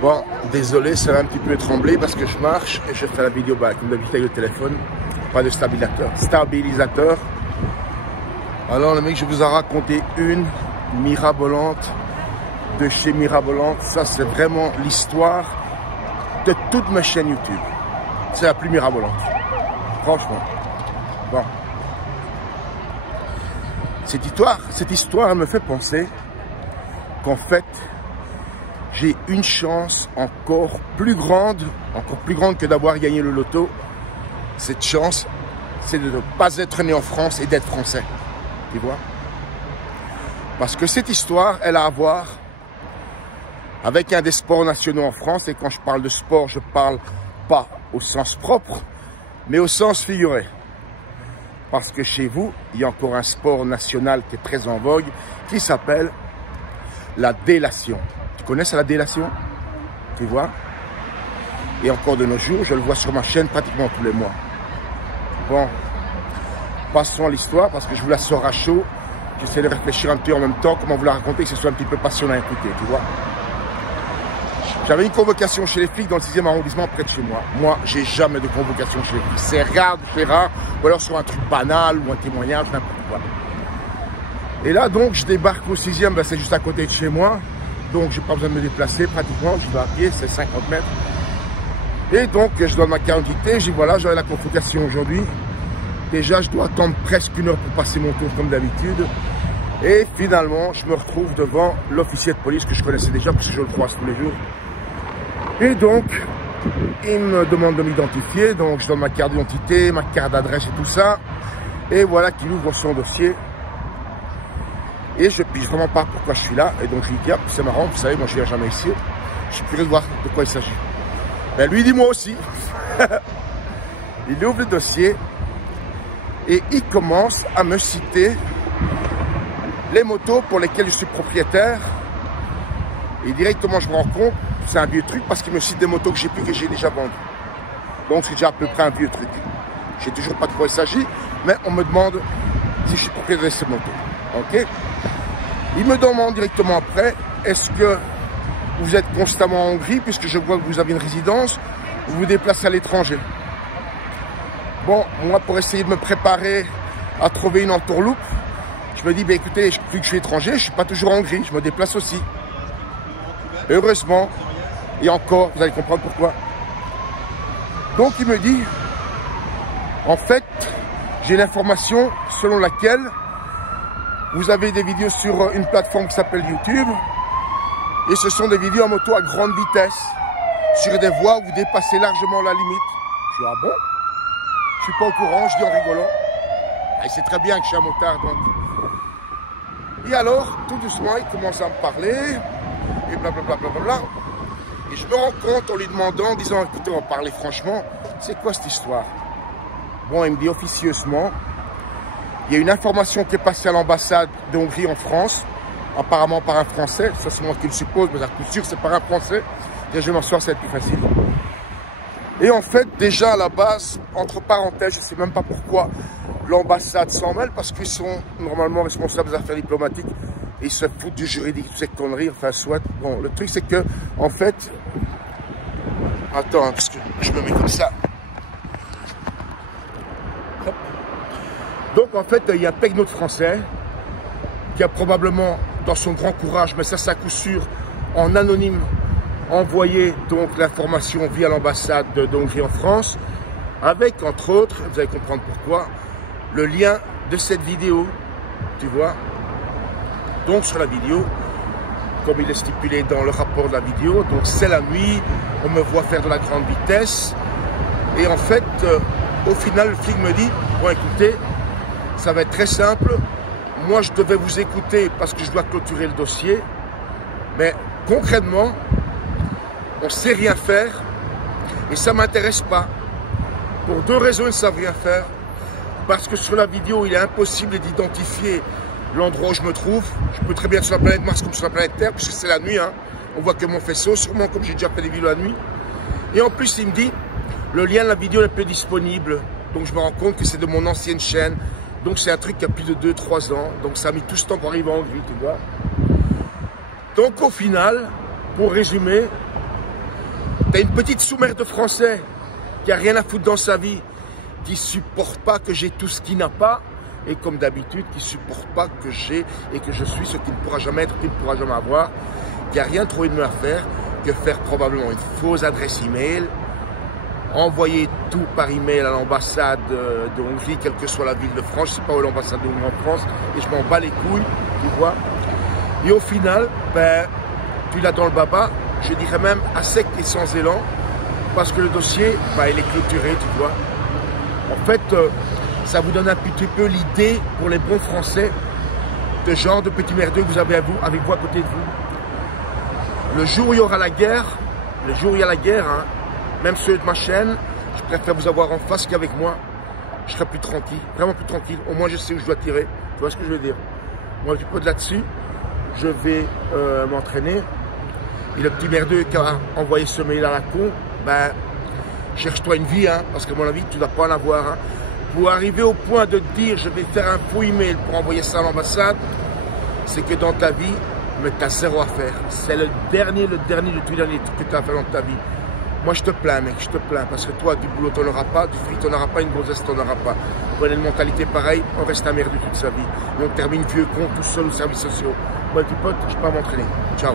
Bon, désolé, ça va un petit peu trembler parce que je marche et je fais la vidéo comme d'habitude avec le téléphone. Pas de stabilisateur. Alors le mec, je vous ai raconté une mirabolante de chez Mirabolante. Ça, c'est vraiment l'histoire de toutes mes chaînes YouTube. C'est la plus mirabolante. Franchement. Bon. Cette histoire, elle me fait penser qu'en fait, j'ai une chance encore plus grande que d'avoir gagné le loto. Cette chance, c'est de ne pas être né en France et d'être français. Tu vois? Parce que cette histoire, elle a à voir avec un des sports nationaux en France. Et quand je parle de sport, je parle pas au sens propre, mais au sens figuré. Parce que chez vous, il y a encore un sport national qui est très en vogue, qui s'appelle la délation. Tu connais ça, la délation? Tu vois? Et encore de nos jours, je le vois sur ma chaîne pratiquement tous les mois. Bon, passons à l'histoire, parce que je vous la sors à chaud. J'essaie de réfléchir un peu en même temps, comment vous la raconter, que ce soit un petit peu passionnant à écouter, tu vois? J'avais une convocation chez les flics dans le 6e arrondissement près de chez moi. Moi, j'ai jamais de convocation chez les flics. C'est rare, ou alors sur un truc banal ou un témoignage, n'importe quoi. Et là, donc, je débarque au 6e, ben, c'est juste à côté de chez moi. Donc, j'ai pas besoin de me déplacer pratiquement. Je vais à pied, c'est 50 mètres. Et donc, je donne ma carte d'identité. Je dis voilà, j'aurai la convocation aujourd'hui. Déjà, je dois attendre presque une heure pour passer mon tour comme d'habitude. Et finalement, je me retrouve devant l'officier de police que je connaissais déjà parce que je le croise tous les jours. Et donc, il me demande de m'identifier. Donc, je donne ma carte d'identité, ma carte d'adresse et tout ça. Et voilà qu'il ouvre son dossier. Et je pige vraiment pas pourquoi je suis là. Et donc, je lui dis, ah, c'est marrant, vous savez, moi, je viens jamais ici. Je suis curieux de voir de quoi il s'agit. Ben, lui dit moi aussi. Il ouvre le dossier. Et il commence à me citer les motos pour lesquelles je suis propriétaire. Et directement, je me rends compte, c'est un vieux truc parce qu'il me cite des motos que j'ai plus, que j'ai déjà vendues. Donc, c'est déjà à peu près un vieux truc. Je sais toujours pas de quoi il s'agit, mais on me demande si je suis propriétaire de ces motos. Ok? Il me demande directement après, est-ce que vous êtes constamment en Hongrie, puisque je vois que vous avez une résidence, ou vous vous déplacez à l'étranger? Bon, moi, pour essayer de me préparer à trouver une entourloupe, je me dis, ben écoutez, vu que je suis étranger, je ne suis pas toujours en Hongrie, je me déplace aussi. Heureusement, et encore, vous allez comprendre pourquoi. Donc, il me dit, en fait, j'ai l'information selon laquelle vous avez des vidéos sur une plateforme qui s'appelle YouTube, et ce sont des vidéos en moto à grande vitesse, sur des voies où vous dépassez largement la limite. Je dis, ah bon? Je suis pas au courant, je dis en rigolant. Il sait très bien que je suis un motard, donc. Et alors, tout doucement, il commence à me parler, et blablabla. Et je me rends compte en lui demandant, en disant, écoutez, on va parler franchement, c'est quoi cette histoire? Bon, il me dit officieusement, il y a une information qui est passée à l'ambassade de Hongrie en France, apparemment par un Français, ça c'est moi qui le suppose, mais à coup sûr c'est par un Français. Et je vais m'asseoir, ça va être plus facile. Et en fait, déjà à la base, entre parenthèses, je ne sais même pas pourquoi l'ambassade s'en mêle, parce qu'ils sont normalement responsables des affaires diplomatiques et ils se foutent du juridique, toutes ces conneries, enfin soit. Bon, le truc c'est que, en fait, attends, parce que je me mets comme ça. Hop. Donc en fait, il y a un pegnote français qui a probablement, dans son grand courage, mais ça c'est à coup sûr, en anonyme, envoyer donc l'information via l'ambassade d'Hongrie en France, avec entre autres, vous allez comprendre pourquoi, le lien de cette vidéo, tu vois. Donc sur la vidéo, comme il est stipulé dans le rapport de la vidéo, donc c'est la nuit, on me voit faire de la grande vitesse, et en fait, au final, le flic me dit, bon écoutez, ça va être très simple, moi je devais vous écouter parce que je dois clôturer le dossier, mais concrètement, on ne sait rien faire et ça ne m'intéresse pas. Pour deux raisons, ils ne savent rien faire. Parce que sur la vidéo, il est impossible d'identifier l'endroit où je me trouve. Je peux très bien être sur la planète Mars comme sur la planète Terre, puisque c'est la nuit. Hein. On voit que mon faisceau, sûrement comme j'ai déjà fait des vidéos la nuit. Et en plus, il me dit, le lien de la vidéo n'est plus disponible. Donc je me rends compte que c'est de mon ancienne chaîne. Donc c'est un truc qui a plus de 2-3 ans. Donc ça a mis tout ce temps pour arriver en Hongrie, tu vois. Donc au final, pour résumer, T'as une petite sous-mère de français qui a rien à foutre dans sa vie, qui supporte pas que j'ai tout ce qu'il n'a pas, et comme d'habitude, qui supporte pas que j'ai et que je suis ce qu'il ne pourra jamais être, qu'il ne pourra jamais avoir, qui a rien trouvé de mieux à faire que faire probablement une fausse adresse email, envoyer tout par email à l'ambassade de Hongrie, quelle que soit la ville de France. Je ne sais pas où est l'ambassade de Hongrie en France, et je m'en bats les couilles, tu vois. Et au final, ben, tu l'as dans le baba, je dirais même à sec et sans élan, parce que le dossier, ben, il est clôturé, tu vois. En fait, ça vous donne un petit peu l'idée, pour les bons Français, de genre de petit merdeux que vous avez avec vous à côté de vous. Le jour où il y aura la guerre, le jour où il y a la guerre, hein, même ceux de ma chaîne, je préfère vous avoir en face qu'avec moi. Je serai plus tranquille, vraiment plus tranquille. Au moins, je sais où je dois tirer. Tu vois ce que je veux dire? Moi, du peu de là-dessus, je vais m'entraîner. Et le petit merdeux qui a envoyé ce mail à la con, ben, cherche-toi une vie, hein, parce qu'à mon avis, tu ne dois pas en avoir. Hein. Pour arriver au point de te dire, je vais faire un faux email pour envoyer ça à l'ambassade, c'est que dans ta vie, mais tu as zéro à faire. C'est le dernier de tout dernier truc que tu as fait dans ta vie. Moi, je te plains, mec, je te plains, parce que toi, du boulot, tu n'en auras pas, du fric, tu n'en auras pas, une grossesse, tu n'en auras pas. On a une mentalité pareille, on reste un merdeux toute sa vie. Et on termine vieux con, tout seul aux services sociaux. Moi, du pote, je pars m'entraîner. Ciao.